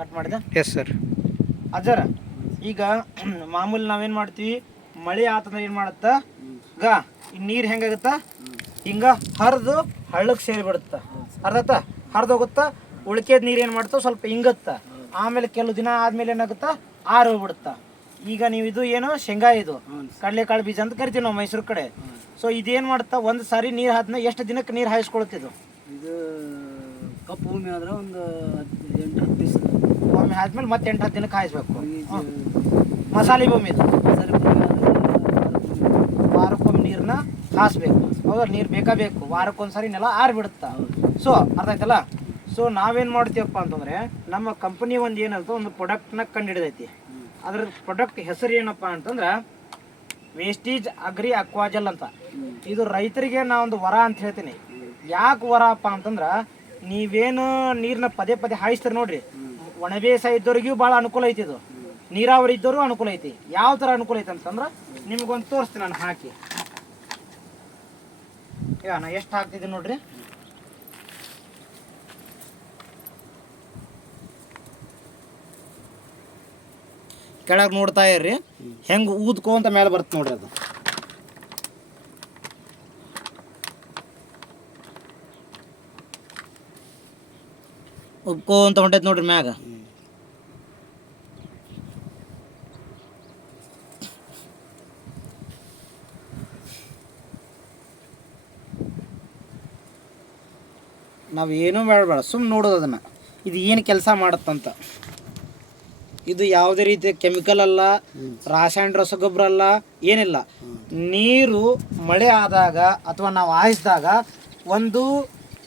Cut ಮಾಡಿದೆ? Yes sir ಅಜರ ಈಗ ಮಾಮೂಲಿ ನಾವೇನ್ ಮಾಡ್ತೀವಿ? ಮಳೆ ಆತಂದ್ರೆ ಏನ್ ಮಾಡತ್ತ? ಗ ಈ ನೀರ್ ಹೆಂಗಾಗತ್ತ ಹಿಂಗ ಹರಿದು ಹಳ್ಳಕ್ಕೆ ಸೇರಿ ಬಿಡುತ್ತ. ಅರ್ಧತ್ತ? ಹರಿದು ಹೋಗುತ್ತ. ಉಳಿಕೆದ ನೀರು ಏನು ಮಾಡ್ತಾವ ಸ್ವಲ್ಪ ಹಿಂಗತ್ತ ಆಮೇಲೆ ಕೆಲವು ದಿನ ಆದ್ಮೇಲೆ ಏನಾಗುತ್ತ? ಆರು ಹೋಗ್ಬಿಡುತ್ತ. ಈಗ ನೀವು ಇದು ಏನು? ಶೇಂಗಾ ಇದು. ಕಡಲೆಕಾಳು ಬೀಜ ಅಂತ ಕರಿತೀವಿ ನಾವು ಮೈಸೂರು ಕಡೆ. ಸೊ ಇದೇನು ಮಾಡುತ್ತಾ ಒಂದು ಸಾರಿ ನೀರು ಹಾದ್ನ ಎಷ್ಟು ದಿನಕ್ಕೆ ನೀರು ಹಾಯಿಸ್ಕೊಳ್ತಿದ್ದು ಇದು? ಕಪ್ಪು ಭೂಮಿ ಆದ್ರೆ ಒಂದು ಎಂಟು ಹತ್ತು ದಿವಸ ಒಮ್ಮೆ ಆದ್ಮೇಲೆ ಮತ್ತೆ ಎಂಟು ಹತ್ತು ದಿನಕ್ಕೆ ಕಾಯಿಸ್ಬೇಕು. ಮಸಾಲೆ ಭೂಮಿ ಇದು. ಭೂಮಿ ವಾರಕ್ಕೊಮ್ಮೆ ನೀರನ್ನ ಹಾಸ್ಬೇಕು ಹೌದಾ? ನೀರು ಬೇಕಾ ಬೇಕು? ವಾರಕ್ಕೊಂದ್ಸರಿ ನೆಲ ಆರ್ಬಿಡುತ್ತ? ಸೊ ಅರ್ಥ ಆಯ್ತಲ್ಲ ಸೊ ನಾವೇನು ಮಾಡ್ತೀವಪ್ಪ ಅಂತಂದ್ರೆ, ನಮ್ಮ ಕಂಪನಿ ಒಂದು ಏನಂತ ಒಂದು ಕಂಡು ಹಿಡಿದೈತಿ ಅದ್ರ ಪ್ರಾಡಕ್ಟ್ ಹೆಸರು ಏನಪ್ಪ ಅಂತಂದ್ರೆ ವೇಸ್ಟೇಜ್ ಅಗ್ರಿ ಅಕ್ವಾಜಲ್ ಅಂತ. ಇದು ರೈತರಿಗೆ ನಾ ಒಂದು ವರ ಅಂತ ಹೇಳ್ತೀನಿ. ಯಾಕೆ ವರ ಅಪ್ಪ ಅಂತಂದ್ರೆ, ನೀವೇನು ನೀರನ್ನ ಪದೇ ಪದೇ ಹಾಯಿಸ್ತೀರಿ ನೋಡ್ರಿ. ಒಣ ಬೇಸಾಯ ಇದ್ದವ್ರಿಗೂ ಭಾಳ ಅನುಕೂಲ ಐತಿ ಇದು. ನೀರಾವರಿ ಇದ್ದವರು ಅನುಕೂಲ ಐತಿ. ಯಾವ ಥರ ಅನುಕೂಲ ಐತಿ ಅಂತಂದ್ರೆ ನಿಮ್ಗೊಂದು ತೋರಿಸ್ತೀನಿ ನಾನು ಹಾಕಿ. ಈಗ ನಾ ಎಷ್ಟು ಹಾಕ್ತಿದ್ದೀನಿ ನೋಡ್ರಿ. ಕೆಳಗೆ ನೋಡ್ತಾ ಇರ್ರಿ. ಹೆಂಗೆ ಅಂತ ಮೇಲೆ ಬರುತ್ತೆ ನೋಡ್ರಿ ಅದು. ಉಬ್ಕೊಂತ ಹೊಂಟೈತೆ ನೋಡ್ರಿ ಮ್ಯಾಗ. ನಾವು ಏನೂ ಮಾಡಬೇಡ ಸುಮ್ಮನೆ ನೋಡೋದು ಅದನ್ನು. ಇದು ಏನು ಕೆಲಸ ಮಾಡುತ್ತಂತ. ಇದು ಯಾವುದೇ ರೀತಿಯ ಕೆಮಿಕಲ್ ಅಲ್ಲ, ರಾಸಾಯನಿಕ ರಸಗೊಬ್ಬರ ಅಲ್ಲ, ಏನಿಲ್ಲ. ನೀರು ಮಳೆ ಆದಾಗ ಅಥವಾ ನಾವು ಹಾಯಿಸಿದಾಗ ಒಂದು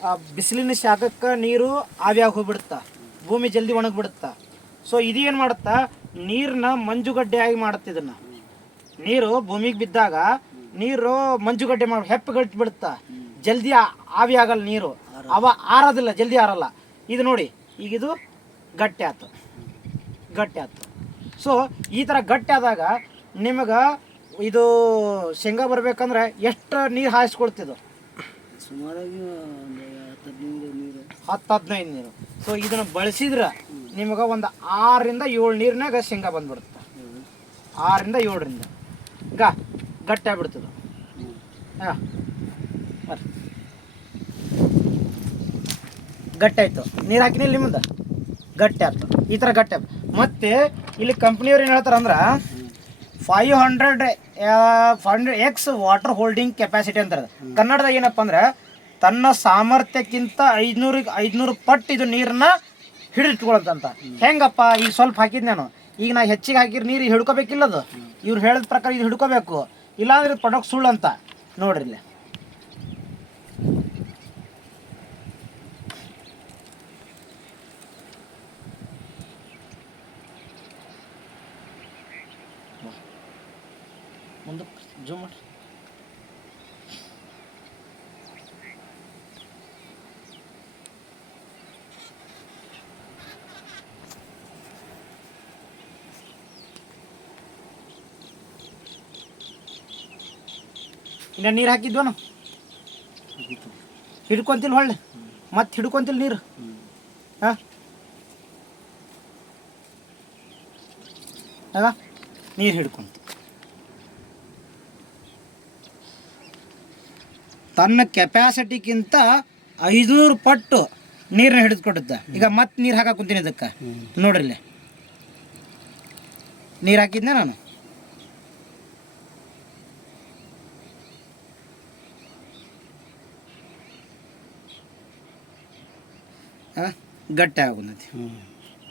ಆ, ಬಿಸಿಲಿನ ಶಾಖಕ್ಕೆ ನೀರು ಆವಿಯಾಗಿ ಹೋಗ್ಬಿಡುತ್ತೆ? ಭೂಮಿ ಜಲ್ದಿ ಒಣಗಿಬಿಡುತ್ತಾ? ಸೊ ಇದು ಏನು ಮಾಡುತ್ತಾ ನೀರನ್ನ ಮಂಜುಗಡ್ಡೆಯಾಗಿ ಮಾಡುತ್ತೆ ಇದನ್ನು. ನೀರು ಭೂಮಿಗೆ ಬಿದ್ದಾಗ ನೀರು ಮಂಜುಗಡ್ಡೆ ಮಾಡಿ ಹೆಪ್ಪಗಟ್ಟಿ ಬಿಡುತ್ತಾ? ಜಲ್ದಿ ಆವಿ ಆಗಲ್ಲ ನೀರು. ಅವ ಆರೋದಿಲ್ಲ ಜಲ್ದಿ ಆರಲ್ಲ. ಇದು ನೋಡಿ ಈಗ ಇದು ಗಟ್ಟಿ ಆಯ್ತು ಗಟ್ಟಿ ಆಯ್ತು ಸೊ ಈ ಥರ ಗಟ್ಟಿ ಆದಾಗ ನಿಮಗೆ ಇದು ಶೇಂಗಾ ಬರಬೇಕಂದ್ರೆ ಎಷ್ಟು ನೀರು ಹಾಯಿಸ್ಕೊಳ್ತಿದ್ದು ಸುಮಾರಾಗಿ ಒಂದು ಹತ್ತು ಹದಿನೈದು ನೀರು. ಹತ್ತು ಹದಿನೈದು ನೀರು. ಸೊ ಇದನ್ನು ಬಳಸಿದ್ರೆ ನಿಮಗೆ ಒಂದು ಆರರಿಂದ ಏಳು ನೀರಿನಾಗ ಶೇಂಗಾ ಬಂದ್ಬಿಡುತ್ತೆ. ಆರರಿಂದ ಏಳರಿಂದ. ಗ ಗಟ್ಟಿ ಆಗ್ಬಿಡ್ತದೆ. ಹಾಂ. ಗಟ್ಟಿ ಆಯ್ತು. ನೀರು ಹಾಕಿನಿ ಇಲ್ಲಿ ಮುಂದೆ? ಗಟ್ಟಿ ಆಯ್ತು. ಈ ಥರ ಗಟ್ಟಿ ಆಯ್ತು ಮತ್ತೆ ಇಲ್ಲಿ ಕಂಪ್ನಿಯವ್ರು ಏನು ಹೇಳ್ತಾರೆ ಅಂದ್ರೆ five hundred hundred X water holding capacity ಅಂತಾರೆ ಕನ್ನಡದಾಗ ಏನಪ್ಪ ಅಂದ್ರೆ ತನ್ನ ಸಾಮರ್ಥ್ಯಕ್ಕಿಂತ ಐದುನೂರಿಗೆ ಐದುನೂರು ಪಟ್ಟು ಇದು ನೀರನ್ನ ಹಿಡಿದಿಟ್ಕೊಳ್ಳಂತ ಹೆಂಗಪ್ಪ ಈಗ ಸ್ವಲ್ಪ ಹಾಕಿದ್ ನಾನು. ಈಗ ನಾ ಹೆಚ್ಚಿಗೆ ಹಾಕಿರ್ ನೀರು ಹಿಡ್ಕೋಬೇಕಿಲ್ಲ ಅದು. ಇವ್ರು ಹೇಳಿದ ಪ್ರಕಾರ ಇದು ಹಿಡ್ಕೋಬೇಕು. ಇಲ್ಲಾಂದ್ರೆ ಪ್ರೊಡಕ್ಟ್ ಸುಳ್ಳು ಅಂತ ನೋಡ್ರಿ ಮುಂದಕ್ಕೆ ಜೂಮ್ ಮಾಡಿ ಇನ್ನ ನೀರು ಹಾಕಿದ್ವನು? ಹಿಡ್ಕೊಂತಿಲ್ಲ ಹೊಳ್ಳೆ. ಮತ್ತೆ ಹಿಡ್ಕೊಂತಿಲ್ಲ ನೀರು. ಹಾಂ? ನೀರು ಹಿಡ್ಕೊಂತ. ತನ್ನ ಕೆಪ್ಯಾಸಿಟಿಗಿಂತ ಐದುನೂರು ಪಟ್ಟು ನೀರನ್ನ ಹಿಡಿದುಕೊಡುತ್ತೆ ಈಗ ಮತ್ತೆ ನೀರು ಹಾಕಕ್ಕೆ ಕುಂತೀನಿ ಇದಕ್ಕೆ. ನೋಡ್ರಿ ನೀರು ಹಾಕಿದ್ನೆ ನಾನು? ಗಟ್ಟಿ ಆಗುತ್ತೆ